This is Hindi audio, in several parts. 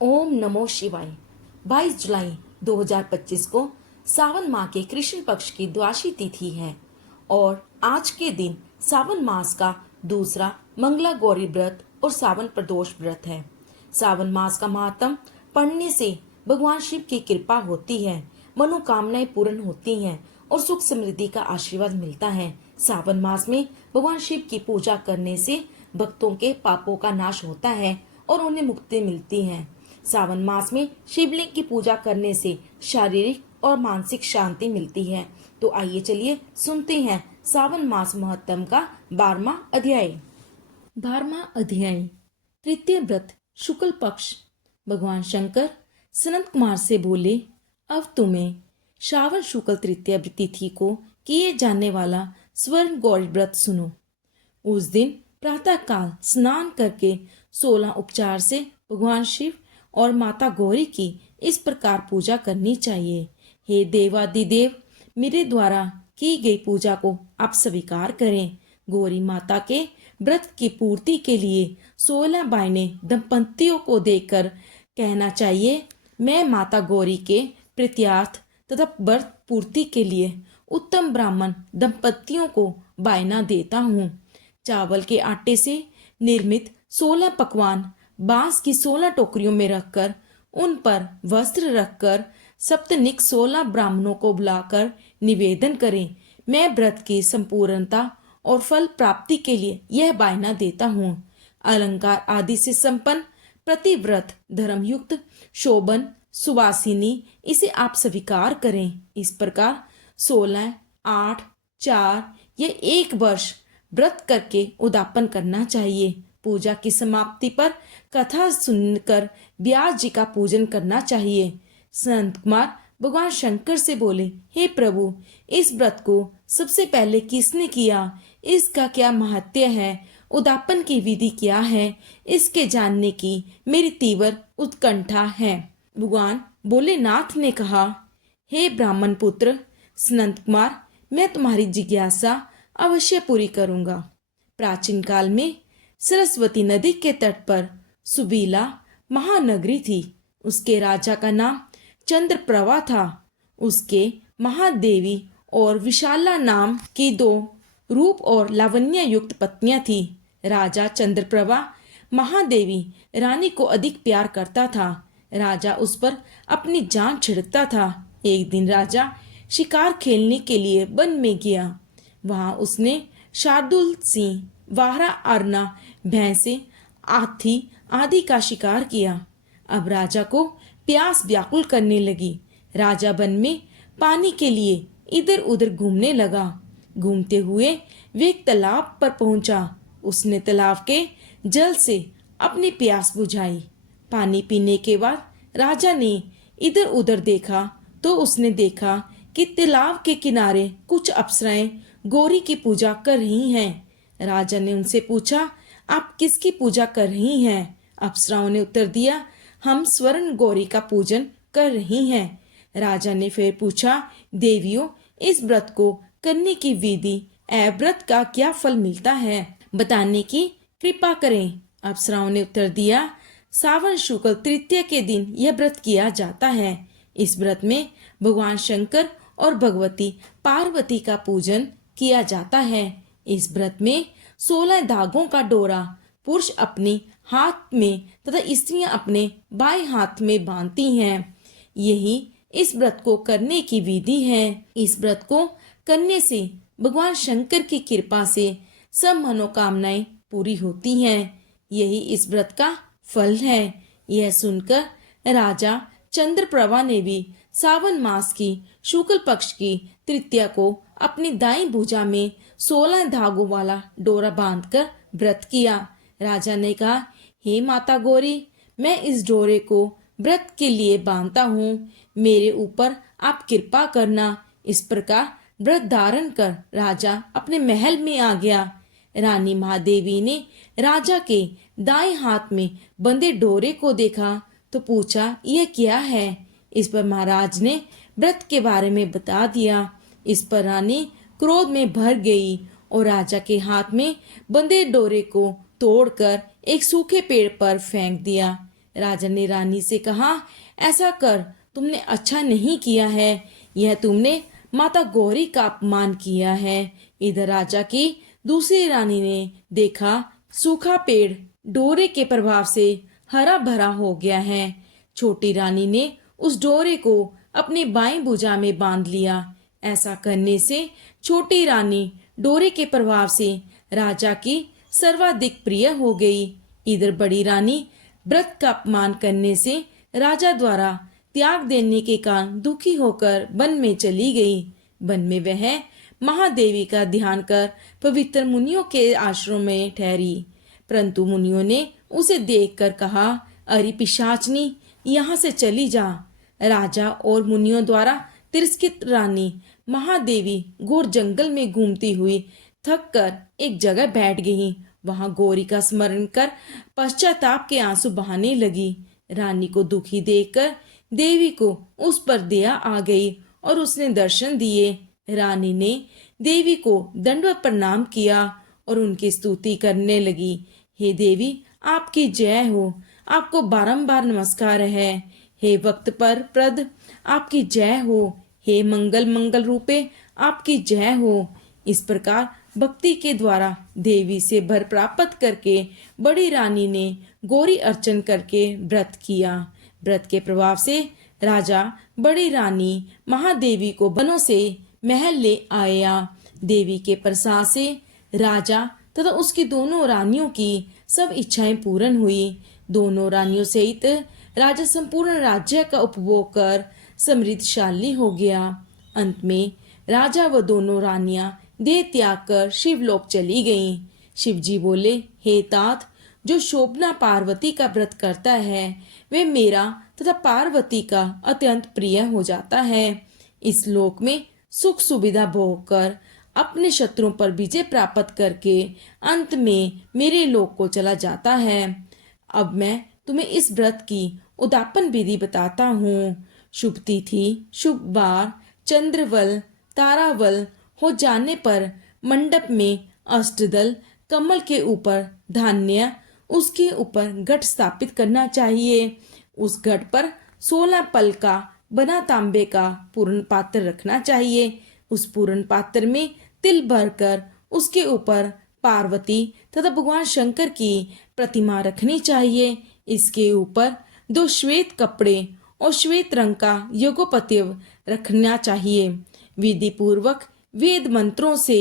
ओम नमो शिवाय। 22 जुलाई 2025 को सावन माह के कृष्ण पक्ष की द्वादशी तिथि है और आज के दिन सावन मास का दूसरा मंगला गौरी व्रत और सावन प्रदोष व्रत है। सावन मास का महात्म पढ़ने से भगवान शिव की कृपा होती है, मनोकामनाएं पूर्ण होती हैं और सुख समृद्धि का आशीर्वाद मिलता है। सावन मास में भगवान शिव की पूजा करने से भक्तों के पापों का नाश होता है और उन्हें मुक्ति मिलती है। सावन मास में शिवलिंग की पूजा करने से शारीरिक और मानसिक शांति मिलती है। तो आइए चलिए सुनते हैं सावन मास महत्तम का 12वां अध्याय। 12वां अध्याय तृतीय व्रत शुक्ल पक्ष। भगवान शंकर सनत कुमार से बोले, अब तुम्हें श्रावण शुक्ल तृतीय तिथि को किए जाने वाला स्वर्ण गौरी व्रत सुनो। उस दिन प्रातः काल स्नान करके 16 उपचार से भगवान शिव और माता गौरी की इस प्रकार पूजा करनी चाहिए। हे देवादिदेव, मेरे द्वारा की गई पूजा को आप स्वीकार करें। गौरी माता के व्रत की पूर्ति के लिए 16 बायने दंपतियों को देकर कहना चाहिए, मैं माता गौरी के प्रीत्यार्थ तथा व्रत पूर्ति के लिए उत्तम ब्राह्मण दंपतियों को बायना देता हूँ। चावल के आटे से निर्मित 16 पकवान बांस की 16 टोकरियों में रखकर उन पर वस्त्र रखकर सप्तनिक 16 ब्राह्मणों को बुलाकर निवेदन करें, मैं व्रत की संपूर्णता और फल प्राप्ति के लिए यह बायना देता हूँ। अलंकार आदि से संपन्न प्रतिव्रत धर्मयुक्त शोभन सुवासिनी इसे आप स्वीकार करें। इस प्रकार 16, 8, 4 या 1 वर्ष व्रत करके उद्यापन करना चाहिए। पूजा की समाप्ति पर कथा सुनकर व्यास जी का पूजन करना चाहिए। संत कुमार भगवान शंकर से बोले, हे प्रभु, इस व्रत को सबसे पहले किसने किया, इसका क्या महत्व है, उद्यापन की विधि क्या है, इसके जानने की मेरी तीव्र उत्कंठा है। भगवान भोलेनाथ ने कहा, हे ब्राह्मण पुत्र संत कुमार, मैं तुम्हारी जिज्ञासा अवश्य पूरी करूंगा। प्राचीन काल में सरस्वती नदी के तट पर सुबीला महानगरी थी। उसके राजा का नाम चंद्रप्रभा था। उसके महादेवी और विशाला नाम की 2 रूप और लावण्य युक्त पत्नियां थी। राजा चंद्रप्रभा महादेवी रानी को अधिक प्यार करता था। राजा उस पर अपनी जान छिड़कता था। एक दिन राजा शिकार खेलने के लिए वन में गया। वहां उसने शार्दुल सिंह, वाहरा, अरना, भैंसे, हाथी आदि का शिकार किया। अब राजा को प्यास व्याकुल करने लगी। राजा वन में पानी के लिए इधर उधर घूमने लगा। घूमते हुए वे एक तालाब पर पहुंचा। उसने तालाब के जल से अपनी प्यास बुझाई। पानी पीने के बाद राजा ने इधर उधर देखा तो उसने देखा कि तालाब के किनारे कुछ अप्सराएं गौरी की पूजा कर रही हैं। राजा ने उनसे पूछा, आप किसकी पूजा कर रही हैं? अप्सराओं ने उत्तर दिया, हम स्वर्ण गौरी का पूजन कर रही हैं। राजा ने फिर पूछा, देवियों, इस व्रत को करने की विधि एवं व्रत का क्या फल मिलता है, बताने की कृपा करें। अप्सराओं ने उत्तर दिया, सावन शुक्ल तृतीय के दिन यह व्रत किया जाता है। इस व्रत में भगवान शंकर और भगवती पार्वती का पूजन किया जाता है। इस व्रत में 16 धागों का डोरा पुरुष अपने हाथ में तथा स्त्रियां अपने बाएं हाथ में बांधती हैं। यही इस व्रत को करने की विधि है। इस व्रत को करने से भगवान शंकर की कृपा से सब मनोकामनाएं पूरी होती हैं। यही इस व्रत का फल है। यह सुनकर राजा चंद्रप्रभा ने भी सावन मास की शुक्ल पक्ष की तृतीया को अपनी दाईं भुजा में 16 धागों वाला डोरा बांधकर व्रत किया। राजा ने कहा, हे माता गौरी, मैं इस डोरे को व्रत के लिए बांधता हूँ, मेरे ऊपर आप कृपा करना। इस प्रकार व्रत धारण कर राजा अपने महल में आ गया। रानी महादेवी ने राजा के दाएं हाथ में बंधे डोरे को देखा तो पूछा, यह क्या है? इस पर महाराज ने व्रत के बारे में बता दिया। इस पर रानी क्रोध में भर गई और राजा के हाथ में बंधे डोरे को तोड़कर एक सूखे पेड़ पर फेंक दिया। राजा ने रानी से कहा, ऐसा कर तुमने अच्छा नहीं किया है, यह तुमने माता गौरी का अपमान किया है। इधर राजा की दूसरी रानी ने देखा सूखा पेड़ डोरे के प्रभाव से हरा भरा हो गया है। छोटी रानी ने उस डोरे को अपनी बाईं भुजा में बांध लिया। ऐसा करने से छोटी रानी डोरे के प्रभाव से राजा की सर्वाधिक प्रिय हो गई। इधर बड़ी रानी व्रत का अपमान करने से राजा द्वारा त्याग देने के कारण दुखी होकर वन में चली गई। वन में वह महादेवी का ध्यान कर पवित्र मुनियों के आश्रम में ठहरी, परंतु मुनियों ने उसे देखकर कहा, अरे पिशाचनी, यहाँ से चली जा। राजा और मुनियों द्वारा तिरस्कृत रानी महादेवी घोर जंगल में घूमती हुई थक कर एक जगह बैठ गई। वहां गौरी का स्मरण कर पश्चाताप के आंसू बहाने लगी। रानी को दुखी देखकर देवी को उस पर दया आ गई और उसने दर्शन दिए। रानी ने देवी को दंडवत प्रणाम किया और उनकी स्तुति करने लगी। हे देवी, आपकी जय हो, आपको बारंबार नमस्कार है। हे वक्त पर प्रद, आपकी जय हो। हे मंगल रूपे, आपकी जय हो। इस प्रकार भक्ति के द्वारा देवी से वर प्राप्त करके बड़ी रानी ने गौरी अर्चन करके व्रत किया। व्रत के प्रभाव से राजा बड़ी रानी महादेवी को वनों से महल ले आया। देवी के प्रसाद से राजा तथा उसकी दोनों रानियों की सब इच्छाएं पूर्ण हुई। दोनों रानियों सहित राजा संपूर्ण राज्य का उपभोग कर समृद्धशाली हो गया। अंत में राजा व दोनों रानियां देह त्याग कर शिवलोक चली गईं। शिवजी बोले, हे तात, जो शोभना पार्वती का व्रत करता है वे मेरा तथा पार्वती का अत्यंत प्रिय हो जाता है। इस लोक में सुख सुविधा भोग कर अपने शत्रुओं पर विजय प्राप्त करके अंत में मेरे लोक को चला जाता है। अब मैं तुम्हें इस व्रत की उद्यापन विधि बताता हूँ। शुभ तिथि, शुभ वार, चंद्रवल, तारावल हो जाने पर मंडप में अष्टदल कमल के ऊपर धान्य, उसके ऊपर घट स्थापित करना चाहिए। उस घट पर 16 पल का बना तांबे का पूर्ण पात्र रखना चाहिए। उस पूर्ण पात्र में तिल भरकर उसके ऊपर पार्वती तथा भगवान शंकर की प्रतिमा रखनी चाहिए। इसके ऊपर 2 श्वेत कपड़े और श्वेत रंग का योगोपत्य रखना चाहिए। विधि पूर्वक वेद मंत्रों से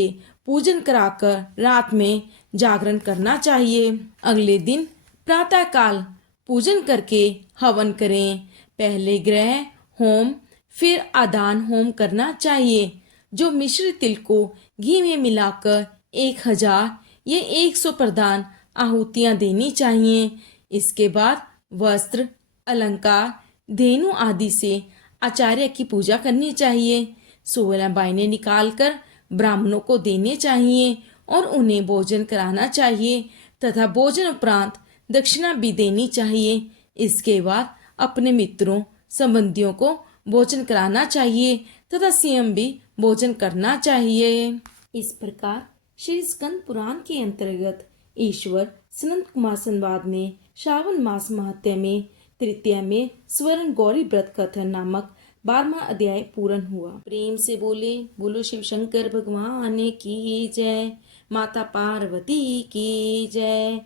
पूजन कराकर रात में जागरण करना चाहिए। अगले दिन प्रातः काल पूजन करके हवन करें। पहले ग्रह होम फिर आदान होम करना चाहिए। जो मिश्रित तिल को घी में मिलाकर 1000 या 100 प्रदान आहुतियां देनी चाहिए। इसके बाद वस्त्र, अलंकार, धेनु आदि से आचार्य की पूजा करनी चाहिए। 16 बाइने निकालकर ब्राह्मणों को देने चाहिए और उन्हें भोजन कराना चाहिए तथा भोजन उपरांत दक्षिणा भी देनी चाहिए। इसके बाद अपने मित्रों संबंधियों को भोजन कराना चाहिए तथा स्वयं भी भोजन करना चाहिए। इस प्रकार श्री स्कंद पुराण के अंतर्गत ईश्वर सनंत कुमार संवाद में श्रावण मास महत्य में तृतीया में स्वर्ण गौरी व्रत कथन नामक 12वां अध्याय पूर्ण हुआ। प्रेम से बोलो शिव शंकर भगवान की जय, माता पार्वती की जय।